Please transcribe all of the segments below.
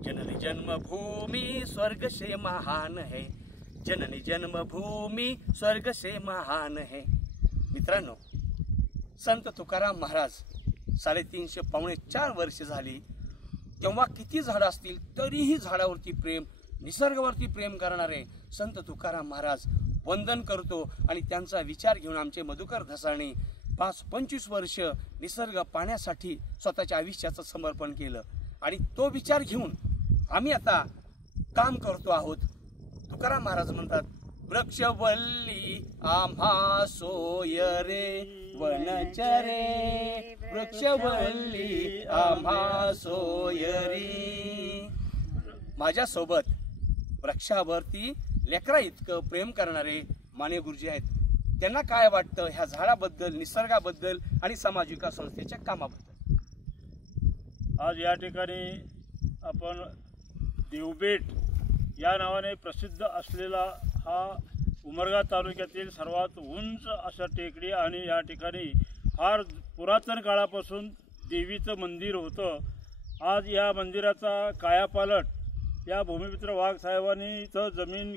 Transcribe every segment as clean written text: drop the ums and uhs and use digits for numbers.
जननी जन्मभूमि स्वर्ग से महान है, जननी जन्मभूमि स्वर्ग से महान है। मित्रांनो, संत तुकाराम महाराज 350 पावणे 4 वर्ष झाली तेव्हा किती झाडं असतील तरीही झाडावरती प्रेम, निसर्गावरती प्रेम करणारे संत तुकाराम महाराज वंदन करतो आणि त्यांचा विचार घेऊन आमचे मधुकर धसाणे 25 वर्ष निसर्ग पाण्यासाठी स्वतःच्या आयुष्याचं समर्पण केलं आणि तो विचार घेऊन आम्ही आता काम करतो आहोत। तुकाराम महाराज म्हणतात, वृक्षवल्ली आम्हा सोय रे वनचरे, वृक्षवल्ली आम्हा सोय रे। माझ्यासोबत वृक्षावरती लेकरा इतकं प्रेम करणारे माने गुरुजी आहेत। त्यांना काय वाटतं ह्या झाडाबद्दल, निसर्गाबद्दल आणि समाज विकास संस्थेच्या कामाबद्दल? आज या ठिकाणी आपण देवबेट या नावाने प्रसिद्ध असलेला हा उमरगा तालुक्यातील सर्वात उंच अशा टेकडी आणि या ठिकाणी फार पुरातन काळापासून देवीचं मंदिर होतं। आज या मंदिराचा कायापालट या भूमिपुत्र वाघ साहेबांनी इथं जमीन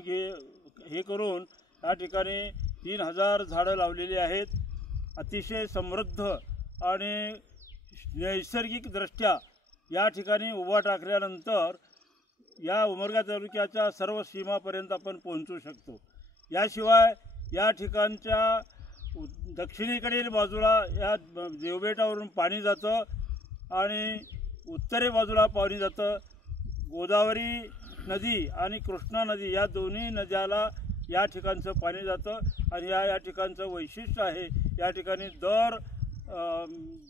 हे करून या ठिकाणी 3000 झाडं लावलेली आहेत। अतिशय समृद्ध आणि नैसर्गिकदृष्ट्या या ठिकाणी उभा टाकल्यानंतर या उमरगा तालुक्याच्या सर्व सीमापर्यंत आपण पोहोचू शकतो। याशिवाय या ठिकाणच्या दक्षिणेकडील बाजूला या देवबेटावरून पाणी जातं आणि उत्तरे बाजूला पाणी जातं। गोदावरी नदी आणि कृष्णा नदी या दोन्ही नद्याला या ठिकाणचं पाणी जातं आणि या ठिकाणचं वैशिष्ट्य आहे। या ठिकाणी दर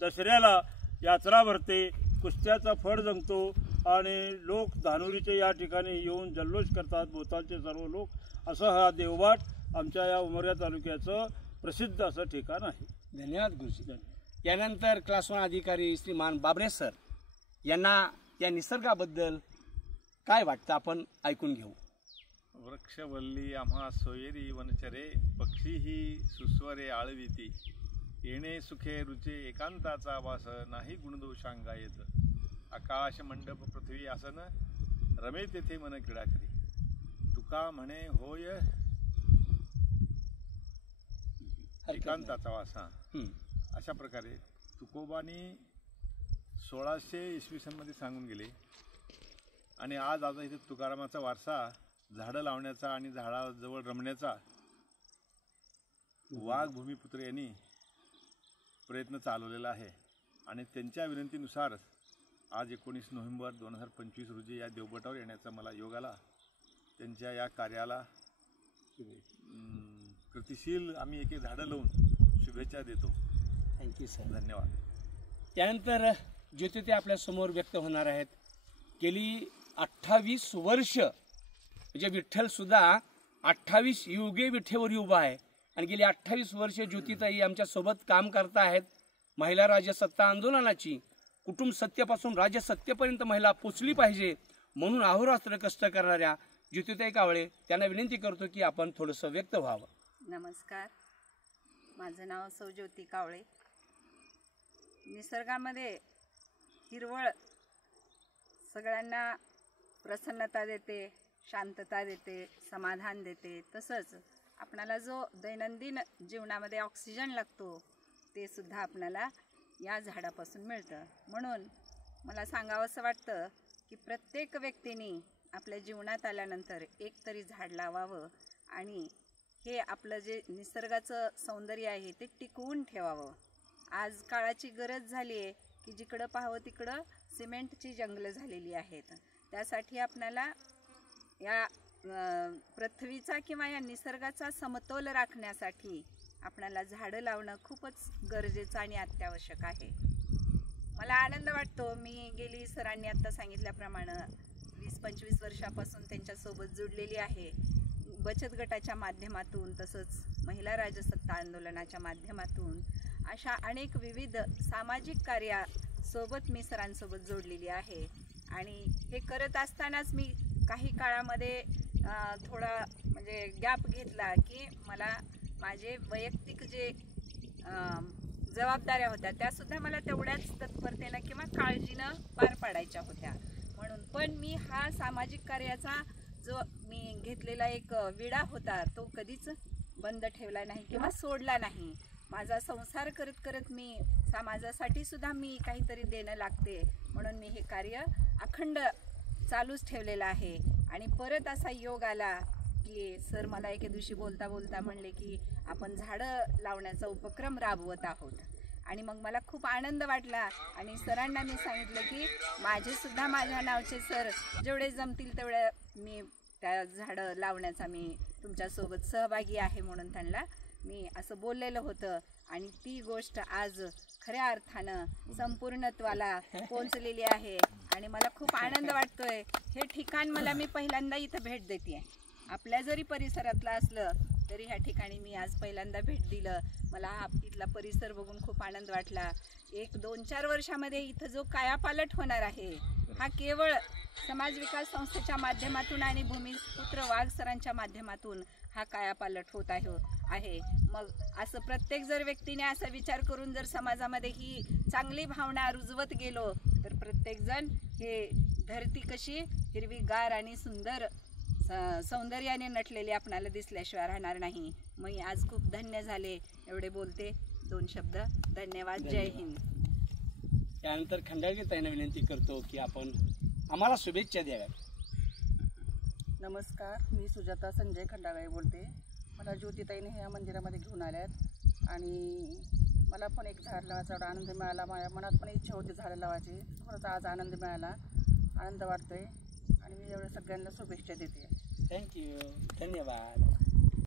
दसऱ्याला यात्रा भरते, कुस्त्याचा फड जमतो आणि लोक धानुरीचे या ठिकाणी येऊन जल्लोष करतात, भोवतालचे सर्व लोक। असं हा देवबाट आमच्या या उमरगा तालुक्याचं प्रसिद्ध असं ठिकाण आहे। धन्यवाद गुरुजी। यानंतर क्लास 1 अधिकारी श्रीमान बाबरे सर यांना या निसर्गाबद्दल काय वाटतं आपण ऐकून घेऊ। वृक्षवल्ली आम्हा सोयरी वनचरे, पक्षीही सुस्वरे आळविती, येणे सुखे रुचे एकांताचा वास, नाही गुणदोषांगायत, आकाश मंडप पृथ्वी आसन, रमे तेथे मन क्रीडा करी, तुका म्हणे होय एकांताचा वासा। अशा प्रकारे तुकोबानी 1600 इसवी मध्ये सांगून गेले आणि आज इथे तुकारामाचा वारसा झाडं लावण्याचा आणि झाडाजवळ रमण्याचा वाघ भूमिपुत्र यांनी प्रयत्न चालवलेला आहे आणि त्यांच्या विनंतीनुसार आज 19 नोव्हेंबर 2025 रोजी या देवबटावर येण्याचा मला योग आला। त्यांच्या या कार्याला कृतिशील आम्ही एक झाडं लावून शुभेच्छा देतो। थँक्यू सर, धन्यवाद। त्यानंतर ज्योती ते आपल्या समोर व्यक्त होणार आहेत। गेली 28 वर्ष म्हणजे विठ्ठल सुद्धा 28 युगे विठ्ठेवर उभा आहे आणि गेली 28 वर्ष ज्योतिताई आमच्या सोबत काम करत आहेत। महिला राज्यसत्ता आंदोलनाची कुटुंब सत्तेपासून राज्यसत्तेपर्यंत महिला पोचली पाहिजे म्हणून अहोरात्र कष्ट करणाऱ्या ज्योतिताई कावळे त्यांना विनंती करतो की आपण थोडंसं व्यक्त व्हावं। नमस्कार, माझं नाव सौ ज्योती कावळे। निसर्गामध्ये हिरवळ सगळ्यांना प्रसन्नता देते, शांतता देते, समाधान देते। तसंच आपणाला जो दैनंदिन जीवनामध्ये ऑक्सिजन लागतो ते सुद्धा आपणाला या झाडापासून मिळतं। म्हणून मला सांगावंसं वाटतं की प्रत्येक व्यक्तीने आपल्या जीवनात आल्यानंतर एक तरी झाड लावावं आणि हे आपलं जे निसर्गाचं सौंदर्य आहे ते टिकवून ठेवावं। आज काळाची गरज झाली आहे की जिकडं पाहावं तिकडं सिमेंटची जंगलं झालेली आहेत। त्यासाठी आपल्याला या पृथ्वीचा किंवा या निसर्गाचा समतोल राखण्यासाठी आपल्याला झाडं लावणं खूपच गरजेचं आणि अत्यावश्यक आहे। मला आनंद वाटतो, मी गेली सरांनी आत्ता सांगितल्याप्रमाणे 20-25 वर्षापासून त्यांच्यासोबत जुडलेली आहे। बचत गटाच्या माध्यमातून तसंच महिला राज्यसत्ता आंदोलनाच्या माध्यमातून अशा अनेक विविध सामाजिक कार्यासोबत मी सरांसोबत जोडलेली आहे आणि हे करत असतानाच मी काही काळामध्ये थोडा म्हणजे गॅप घेतला की मला माझे वैयक्तिक जे जबाबदाऱ्या होत्या त्यासुद्धा मला तेवढ्याच तत्परतेनं किंवा काळजीनं पार पाडायच्या होत्या। म्हणून म्हणून, पण मी हा सामाजिक कार्याचा जो मी घेतलेला एक विडा होता तो कधीच बंद ठेवला नाही किंवा सोडला नाही. माझा संसार करत करत मी समाजासाठी सुद्धा मी काहीतरी देणं लागते म्हणून मी हे कार्य अखंड चालूच ठेवलेलं आहे. आणि परत असा योग आला की सर मला एके दिवशी बोलता बोलता म्हणले की आपण झाडं लावण्याचा उपक्रम राबवत आहोत. आणि मग मला खूप आनंद वाटला आणि सरांना मी सांगितलं की माझे सुद्धा माझ्या नावचे सर जेवढे जमतील तेवढे मी त्या झाडं लावण्याचा मी तुमच्यासोबत सहभागी आहे म्हणून त्यांना मी असं बोललेलं होतं. आणि ती गोष्ट आज खऱ्या अर्थानं संपूर्णत्वाला पोहोचलेली आहे आणि मला खूप आनंद वाटतोय. हे ठिकाण मला मी पहिल्यांदा इथं भेट देते. आपल्या जरी परिसरातलं असलं तरी ह्या ठिकाणी मी आज पहिल्यांदा भेट दिलं. मला हा इथला परिसर बघून खूप आनंद वाटला. 1-2-4 वर्षामध्ये इथं जो कायापालट होणार आहे हा केवळ समाज विकास संस्थेच्या माध्यमातून आणि भूमिपुत्र वाघ सरांच्या माध्यमातून हा कायापालट होत आहे. मग असं प्रत्येक जर व्यक्तीने असा विचार करून जर समाजामध्ये ही चांगली भावना रुजवत गेलो तर प्रत्येकजण हे धरती कशी हिरवीगार आणि सुंदर सौंदर्याने नटलेली आपणाला दिसल्याशिवाय राहणार नाही. मी आज खूप धन्य झाले. एवढे बोलते 2 शब्द. धन्यवाद. जय हिंद. त्यानंतर खंडाळकर ताईंना विनंती करतो की आपण आम्हाला शुभेच्छा द्याव्यात. नमस्कार, मी सुजाता संजय खंडागळे बोलते. मला ज्योतिताईने ह्या मंदिरामध्ये घेऊन आल्यात आणि मला पण एक झाड लावायचा एवढा आनंद मिळाला. माझ्या मनात पण इच्छा होती झाडं लावायची. खरंच आज आनंद मिळाला, आनंद वाटतोय आणि मी एवढ्या सगळ्यांना शुभेच्छा देते. थँक्यू. धन्यवाद.